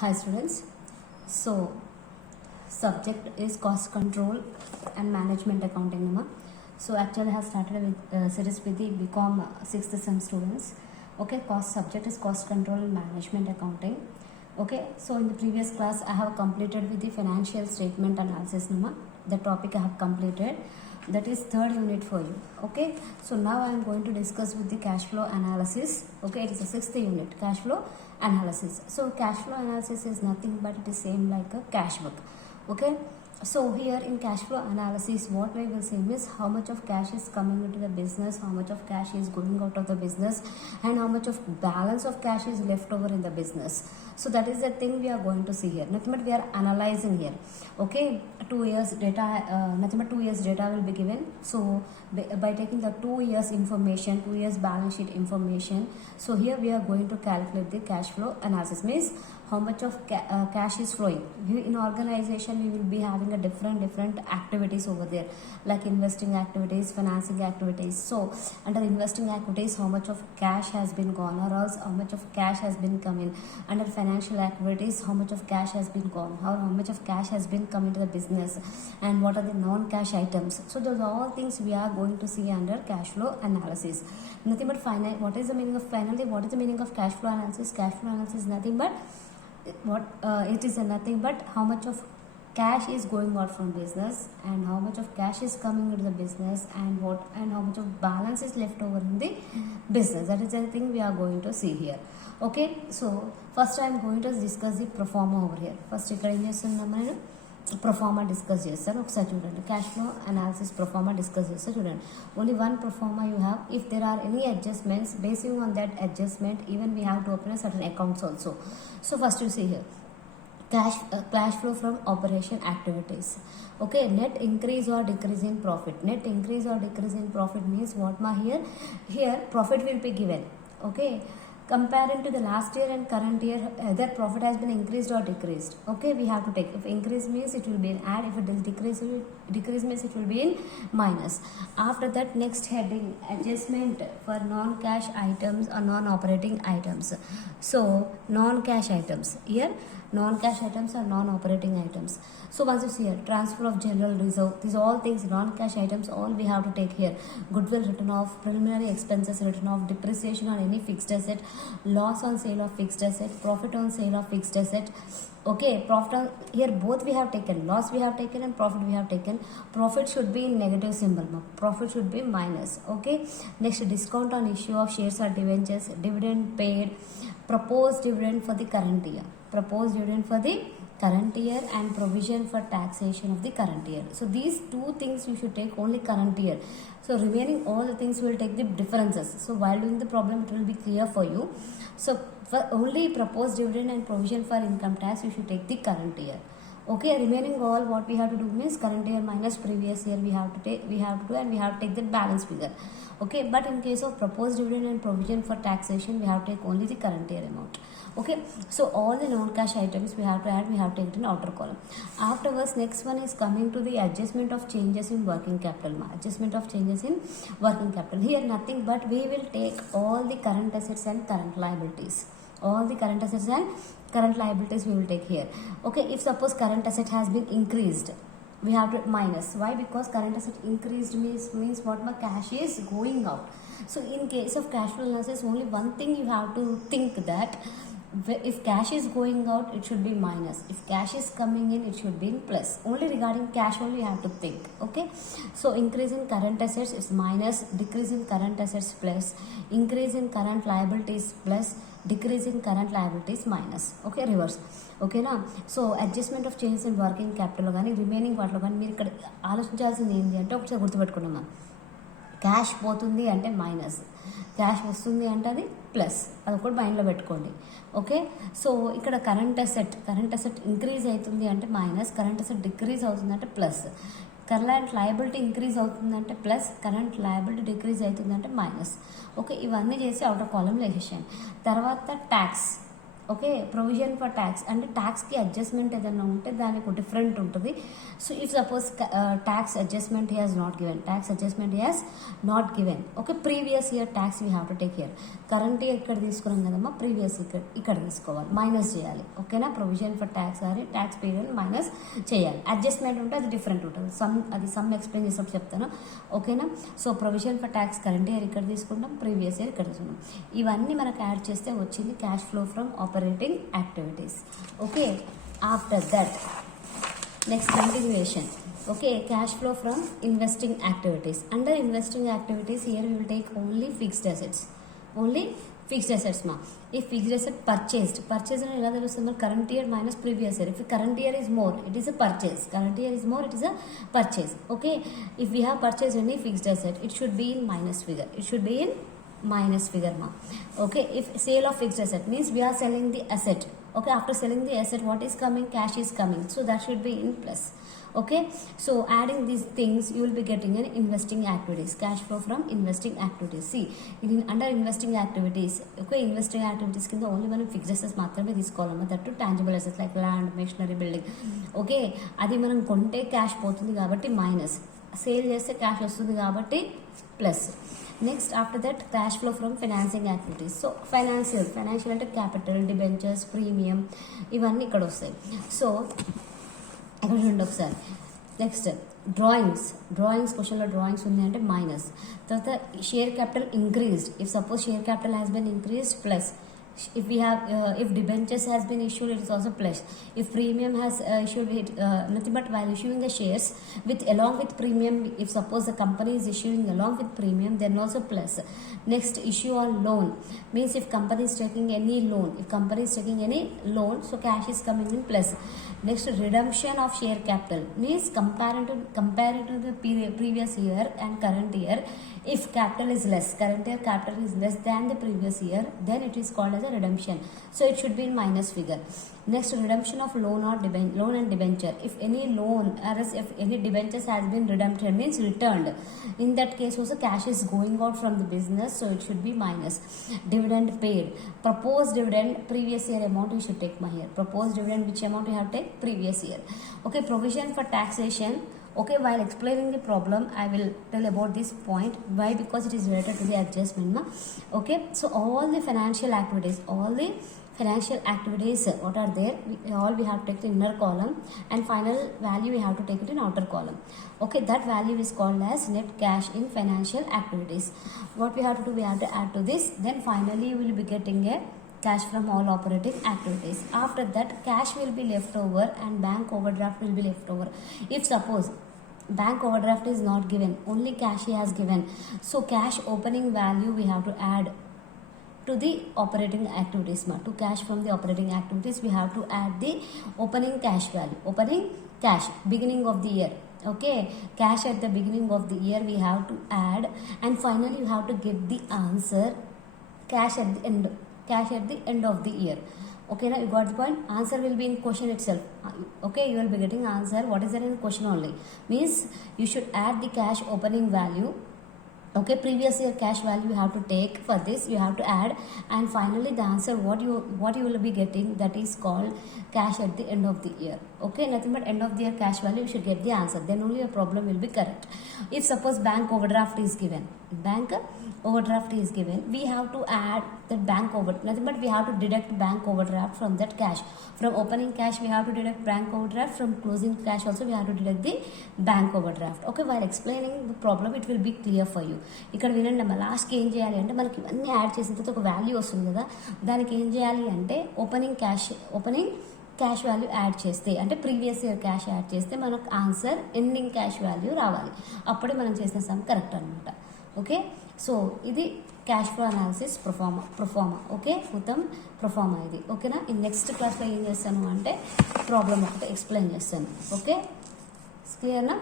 Hi students. So subject is cost control and management accounting nama. So actually I have started with series with the BCom 6th sem students. Okay, cost subject is cost control and management accounting. Okay, so in the previous class I have completed with the financial statement analysis nama. The topic I have completed. That is third unit for you. Okay, so now I am going to discuss with the cash flow analysis. Okay, it is the sixth unit, cash flow analysis. So cash flow analysis is nothing but it is same like a cash book. Okay, so here in cash flow analysis what we will see is how much of cash is coming into the business, how much of cash is going out of the business, and how much of balance of cash is left over in the business. So that is the thing we are going to see here. Nothing but we are analyzing here. Okay, 2 years data, nothing but 2 years data will be given. So by taking the 2 years information, 2 years balance sheet information, so here we are going to calculate the cash flow analysis. Means how much of cash is flowing. In organization we will be having a different activities over there, like investing activities, financing activities. So under investing activities, how much of cash has been gone, or else how much of cash has been come in. Under financial activities, how much of cash has been gone, how much of cash has been come into the business, and what are the non-cash items. So those are all things we are going to see under cash flow analysis. Nothing but finite. What is the meaning of finally? What is the meaning of cash flow analysis? Cash flow analysis is nothing but it is nothing but how much of cash is going out from business, and how much of cash is coming into the business, and how much of balance is left over in the business. That is the thing we are going to see here. Okay, so first I am going to discuss the pro forma over here. First ఇక్కడ ఏం చేస్తున్నాం నేను proforma discuss చేస్తారు. ఒకసారి చూడండి, cash flow analysis proforma discuss చేస్తారు. చూడండి, only one proforma you have. If there are any adjustments, basing on that adjustment even we have to open a certain accounts also. So first you see here cash flow from operation activities. Okay, net increase or decrease in profit. Net increase or decrease in profit means what ma here profit will be given. Okay, comparing to the last year and current year, either profit has been increased or decreased. Okay, we have to take, if increase means it will be in add, if it is decrease means it will be in minus. After that, next heading, adjustment for non-cash items or non-operating items. So non-cash items here, non-cash items are non-operating items. So once you see here, transfer of general reserve, these all things non-cash items, all we have to take here. Goodwill written off, preliminary expenses written off, depreciation on any fixed asset, loss on sale of fixed asset, profit on sale of fixed asset. Okay, profit on, here both we have taken, loss we have taken and profit we have taken. Profit should be in negative symbol, profit should be minus. Okay, next, discount on issue of shares or debentures, dividend paid, proposed dividend for the current year, proposed dividend for the current year, and provision for taxation of the current year. So these two things you should take only current year. So remaining all the things will take the differences. So while doing the problem it will be clear for you. So for only proposed dividend and provision for income tax you should take the current year. Okay, remaining all what we have to do means current year minus previous year we have to do, and we have to take the balance figure. Okay, but in case of proposed dividend and provision for taxation we have to take only the current year amount. Okay, so all the non-cash items we have to add, we have to take it in outer column. Afterwards, next one is coming to the adjustment of changes in working capital. Adjustment of changes in working capital. Here nothing but we will take all the current assets and current liabilities. All the current assets and current liabilities we will take here. Okay, if suppose current asset has been increased, we have to minus. Why? Because current asset increased means what my cash is going out. So in case of cash flow analysis, only one thing you have to think, that if cash is going out it should be minus, if cash is coming in it should be in plus. Only regarding cash only you have to think. Okay, so increase in current assets is minus, decrease in current assets plus, increase in current liabilities plus, decrease in current liabilities minus. Okay, reverse. ఓకేనా. So adjustment of changes in working capital కానీ remaining వాటిలో కానీ మీరు ఇక్కడ ఆలోచించాల్సింది ఏంటి అంటే, ఒకసారి గుర్తుపెట్టుకున్నామా, క్యాష్ పోతుంది అంటే మైనస్, క్యాష్ వస్తుంది అంటే అది ప్లస్, అది ఒకటి మైండ్లో పెట్టుకోండి. ఓకే, సో ఇక్కడ కరెంట్ అసెట్ ఇంక్రీజ్ అవుతుంది అంటే మైనస్, కరెంట్ అసెట్ డిక్రీజ్ అవుతుంది అంటే ప్లస్, కరెంట్ లయబిలిటీ ఇంక్రీజ్ అవుతుందంటే ప్లస్, కరెంట్ లయబిలిటీ డిక్రీజ్ అవుతుందంటే మైనస్. ఓకే, ఇవన్నీ చేసి అవుటర్ కాలంలో వేసేసాను. తర్వాత ఓకే, ప్రొవిజన్ ఫర్ ట్యాక్స్ అంటే ట్యాక్స్కి అడ్జస్ట్మెంట్ ఏదైనా ఉంటే దానికి డిఫరెంట్ ఉంటుంది. So if suppose tax adjustment he has not given okay, previous year tax we have to take year. Current year ఇక్కడ తీసుకున్నాం కదమ్మా, ప్రీవియస్ ఇక్కడ తీసుకోవాలి, మైనస్ చేయాలి. ఓకేనా, ప్రొవిజన్ ఫర్ ట్యాక్స్ అని ట్యాక్స్ పీరియడ్ మైనస్ చేయాలి. అడ్జస్ట్మెంట్ ఉంటే అది డిఫరెంట్ ఉంటుంది. సమ్ ఎక్స్ప్లెయిన్ చేసినప్పుడు చెప్తాను. ఓకేనా, so provision for tax current year ఇక్కడ తీసుకుంటాం, ప్రీవియస్ ఇయర్ ఇక్కడ తీసుకుంటాం. ఇవన్నీ మనకు యాడ్ చేస్తే వచ్చింది cash flow from operating activities. Okay, after that next continuation. Okay, cash flow from investing activities. Under investing activities, here we will take only fixed assets. Only fixed assets ma. If fixed asset purchased and another is current year minus previous year. If current year is more, it is a purchase. Current year is more, it is a purchase. Okay, if we have purchased any fixed asset, it should be in minus figure ma. Okay, if sale of fixed asset means we are selling the asset. Okay, after selling the asset, what is coming? Cash is coming, so that should be in plus. Okay, so adding these things, you will be getting an investing activities, cash flow from investing activities. See, under investing activities, okay, investing activities కింద only మనం fixed assets మాత్రమే తీసుకోవాలమ్మా. That tangible assets like land, machinery, building. Okay, అది మనం కొంటే cash పోతుంది కాబట్టి minus, sale చేస్తే క్యాష్ వస్తుంది కాబట్టి plus. Next after that cash flow from financing activities. So financial అంటే క్యాపిటల్, డిబెంచర్స్, ప్రీమియం, ఇవన్నీ ఇక్కడ వస్తాయి. సో ఇక్కడ చూడండి ఒకసారి. నెక్స్ట్ డ్రాయింగ్స్ క్వశ్చన్లో డ్రాయింగ్స్ ఉంది అంటే మైనస్. తర్వాత share capital increased. If suppose share capital has been increased plus. If we have if debentures has been issued, it is also plus. If premium has issued it, nothing but while issuing the shares along with premium, if suppose the company is issuing along with premium, then also plus. Next, issue on loan means if company is taking any loan, so cash is coming in plus. Next, redemption of share capital means comparing to the previous year and current year. If capital is less, current year capital is less than the previous year, then it is called as a redemption. So it should be in minus figure. Next, redemption of loan and debenture. If any loan or if any debentures has been redempted means returned. In that case also cash is going out from the business, so it should be minus. Dividend paid. Proposed dividend, previous year amount you should take here. Proposed dividend, which amount you have to take? Previous year. Okay, provision for taxation. Okay, while explaining the problem, I will tell about this point. Why? Because it is related to the adjustment. Na? Okay, so all the financial activities, what are there? We have to take the inner column, and final value we have to take it in outer column. Okay, that value is called as net cash in financial activities. What we have to do? We have to add to this. Then finally, we will be getting a cash from all operating activities. After that, cash will be left over and bank overdraft will be left over. If suppose bank overdraft is not given, only cash he has given, so cash opening value we have to add to the operating activities. To cash from the operating activities, we have to add the opening cash value. Opening cash beginning of the year. Okay, cash at the beginning of the year we have to add, and finally you have to get the answer cash at the end of the year. Okay, now you got the point. Answer will be in question itself. Okay, you will be getting answer what is there in question only. Means you should add the cash opening value. Okay, previous year cash value you have to take. For this you have to add, and finally the answer what you will be getting, that is called cash at the end of the year. Okay, nothing but end of the year cash value, you should get the answer, then only your problem will be correct. If suppose bank overdraft is given, we have to add the nothing but we have to deduct bank overdraft from that cash. From opening cash we have to deduct bank overdraft, from closing cash also we have to deduct the bank overdraft. Okay, while explaining the problem it will be clear for you. ఇక్కడ వినండి అమ్మా, లాస్ట్కి ఏం చేయాలి అంటే మనకి ఇవన్నీ add చేసిన తర్వాత ఒక వాల్యూ వస్తుంది కదా, దానికి ఏం చేయాలి అంటే ఓపెనింగ్ క్యాష్ వాల్యూ యాడ్ చేస్తే, అంటే ప్రీవియస్ ఇయర్ క్యాష్ యాడ్ చేస్తే మనకు ఆన్సర్ ఎండింగ్ క్యాష్ వాల్యూ రావాలి. అప్పుడే మనం చేసిన సమ్ కరెక్ట్ అనమాట. ఓకే, సో ఇది cash flow analysis proforma. Okay, మొత్తం ప్రొఫార్మా ఇది. ఓకేనా, ఈ నెక్స్ట్ క్లాస్లో ఏం చేస్తాను అంటే ప్రాబ్లం ఒకటి ఎక్స్ప్లెయిన్ చేస్తాను. ఓకే, క్లియర్నా?